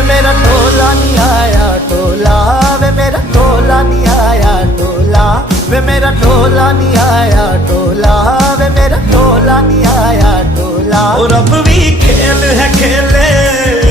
वे मेरा टोला नहीं आया टोला, वे मेरा टोला नहीं आया टोला, वे मेरा टोला नहीं आया टोला, वे मेरा टोला नहीं आया टोला। और अब भी खेल है खेले